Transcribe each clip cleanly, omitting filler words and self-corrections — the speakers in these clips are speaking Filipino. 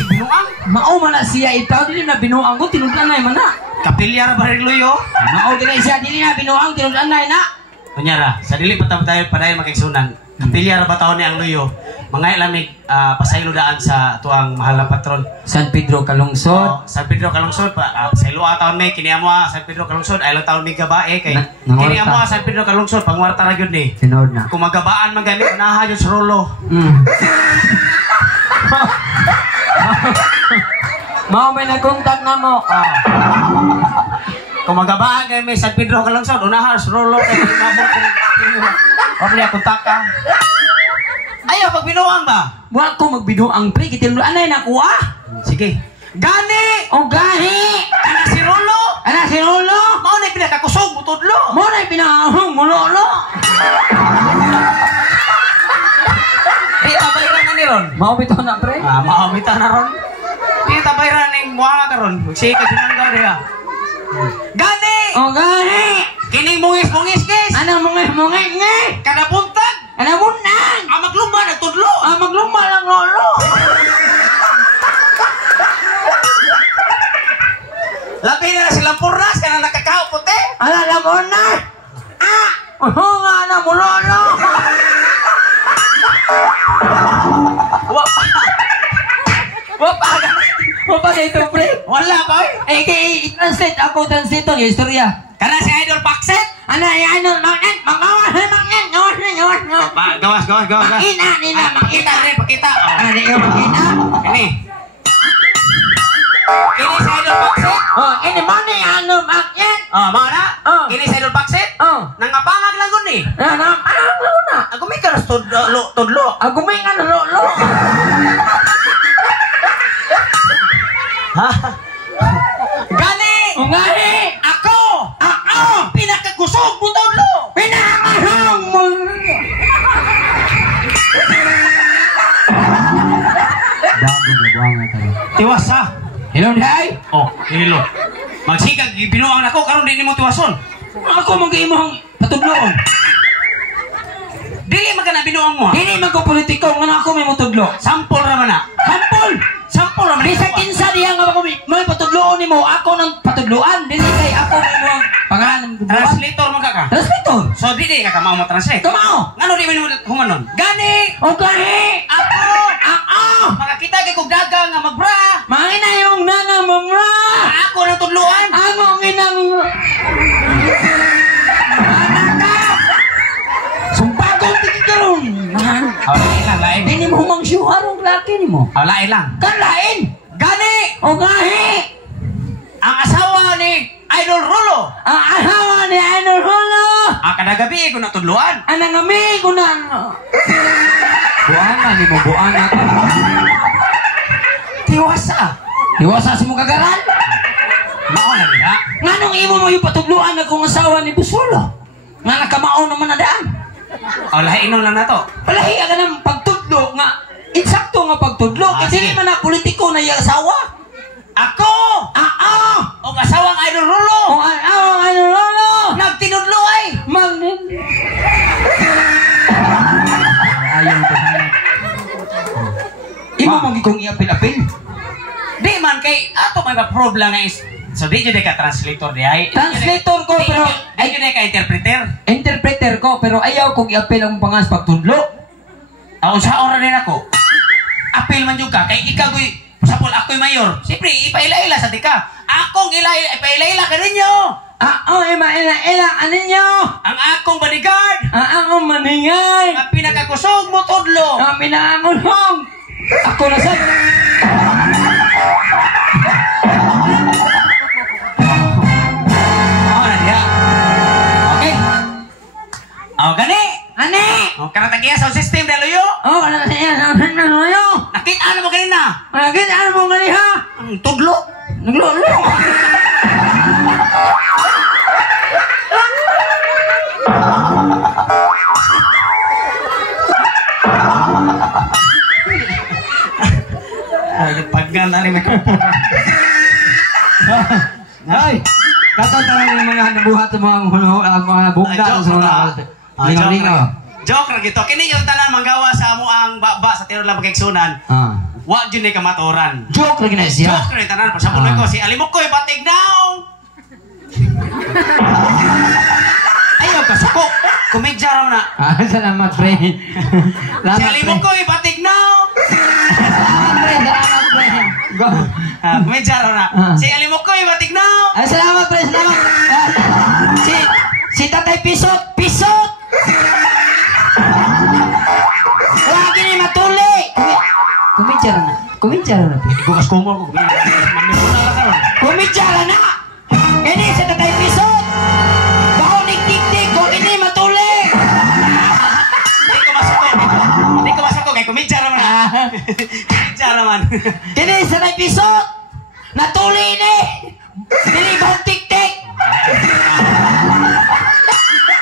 si binuang. Mao man na siya itaw dili na binuang ko tinudlanay man na. Kapilyar ba rin luyo? Mao dili siya dili na binuang tinudlanay na. Kunyara, sa dili pa tayo padayon makigsunan. Kapilyar ba taon ni ang luyo? Mga lamig pasaylo daan sa tuang mahal na patron. San Pedro Kalungsod. San Pedro Kalungsod pa pasaylo taon may kini amo San Pedro Kalungsod ay lang taon may gabae kay kini amo San Pedro Kalungsod pangwarta ra gyud ni. Tinod na. Kung magabaan magamit unaha jud sa rolo. Mao may nagkontak na mo. Kung magabaan kay may San Pedro Kalungsod unaha sa rolo kay mabot ko niya kontak ka. Ayaw, pag binuang ba? Wa ko magbinuang pre, kitin anay na kuha. Sige. Gani! O gahi! Ana si Rolo! Ana si Rolo! Mao na pinakakusog mo tudlo. Mo na pinahong mulolo. Di tabayran na ni Ron. Mao bitaw na pre. Maamita na Ron. Di tabayran ning buha ka Ron. Magsika sinanggar diha. Gani! O gahi! Kining mungis-mungis guys. Ana mungis ngi. Kada buntag. Ana bunang. Maglumba na tudlo. Magluma lang lolo. Labi na silang purnas kana nakakao puti. Ala la mo na. Nga na mo lolo. Wapa dito pre. Wala ba? I-translate ako translate yung istorya. Kana si Idol Pakset. Ano yan? Magnet. Magawas. Gawas. Makina. Pakita. Ano yung makina? Ini. Ini si Idol Pakset. Oh, ini mana ano maknet? Mga na? Ini si Idol Pakset. Nangapangag lang gud ni. Nangapangag lang na. Ako may karas tudlo. Ako may ano lolo. Gani! Gani! Ako! Pinakakusog mo tudlo! Pinakahang mo! Tiwasa! Hello, Day! Hello. Magsikag, binuang ako, karon din mo tiwason. Ako mag-iimong patudloon. Dili magana binuang mo. Dili magko-politiko, nga ako may mutudlo. Sampol ra man na. Sampol ra man. Di sa kinsa diya nga ako may patudloon nimo, ako nang patudloan. Dili kay ako may pangalan ng translator mo ka. Translator. So dili ka mao mo translate. Kamao. Ngano di man humanon? Gani! O gani! Ako! Makakita kay kog daga nga magbra. Mangina yung nanga mamra. Ako nang tudloan. Ako nginang sumpagong tigikaroon. Lain. Dili mo humang syuharong laki nimo. Lain lang. Kan lain. Gani! O gahi! Ang asawa ni Idol Rolo. Ang asawa ni Idol Rolo. Kadagabi ko na tudloan. Anang amigo na. Buanga ni mo, buanga ka. Tiwasa si mong kagaran? Mao na niya. Nga nung imo mo yung patudluan na kong asawa ni Busolo. Nga nakamao naman na daan. Lahinon lang na to. Palahiya ka ng pagtudlo nga. Insakto nga pagtudlo. Kasi sige. naman na politiko na yung asawa. Ako! O asawang Idol Rolo. O ano lolo? Nagtinudlo ay. Ayaw ko sana. Imo mong ikong iapil-apil. Di man kay ato may problem nga is. So di jud ka translator di ay. Translator ko pero di jud ka interpreter. Interpreter ko pero ayaw kong iapil ang pangas pagtudlo. Sa ora din ako. Apil man jud ka kay ikaw sapol ako'y mayor. Siyempre ipaila-ila sa tika. Akong ipaila-ila ka ninyo. Ipaila-ila ka ninyo. Ang akong bodyguard. Ang akong maningay. Ang pinakakusog mo tudlo. Ang pinakakusog. Ako na sa... Okay. Gani. Ani? Karatagiya sa system dalo yo. Karatagiya sa system dalo yo. Nakita mo kanina. Nakita mo kanina. Ang tudlo. Naglolo. Paggan na rin may kapura. Ay, katantanan yung mga nabuhat sa mga bugda sa mga lingaw-lingaw. Joke na gito. Kini yung tanan manggawa sa amo ang baba sa tiro lang pagkaigsunan. wa jud ni kamaturan. Joke lagi na siya. Joke rin tanan pasabot ko si Alimukoy batig now. Ayaw ka suko. Kumedya raw na. Salamat, pre. Si Alimukoy batig now. Salamat, pre. Go. Kumedya raw na. Si Alimukoy batig now. Salamat, pre. Salamat. Si Tatay Pisot. Pisot! Wag ni matuli. Kumidya na. Bukas kumor ko. Kumidya na. Ini si Tatay Pisot. Baho tik-tik-tik ko ini matuli. Hindi ko masuk kay kumidya naman. Kumidya naman. Ini si Tatay Pisot. Natuli ini. Ini baho tik-tik.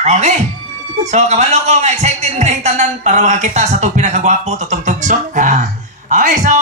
Okay. So, kabalo ko nga excited na yung tanan para makakita sa itong pinakagwapo, tutong tugso. Okay, so...